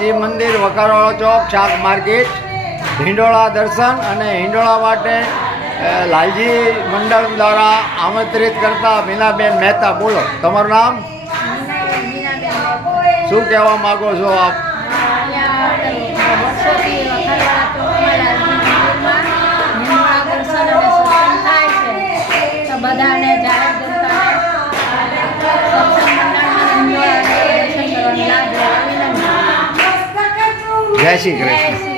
લાલજી મંદિર, વખારવાળો ચોક, શાક માર્કેટ, હિંડોળા દર્શન અને હિંડોળા માટે લાલજી મંડળ દ્વારા આમંત્રિત કરતા મીનાબેન મહેતા. બોલો તમારું નામ, શું કહેવા માગો છો આપ? બધાને જાહેર જનતાને સત્સંગ મંડળમાં જય શ્રી કૃષ્ણ.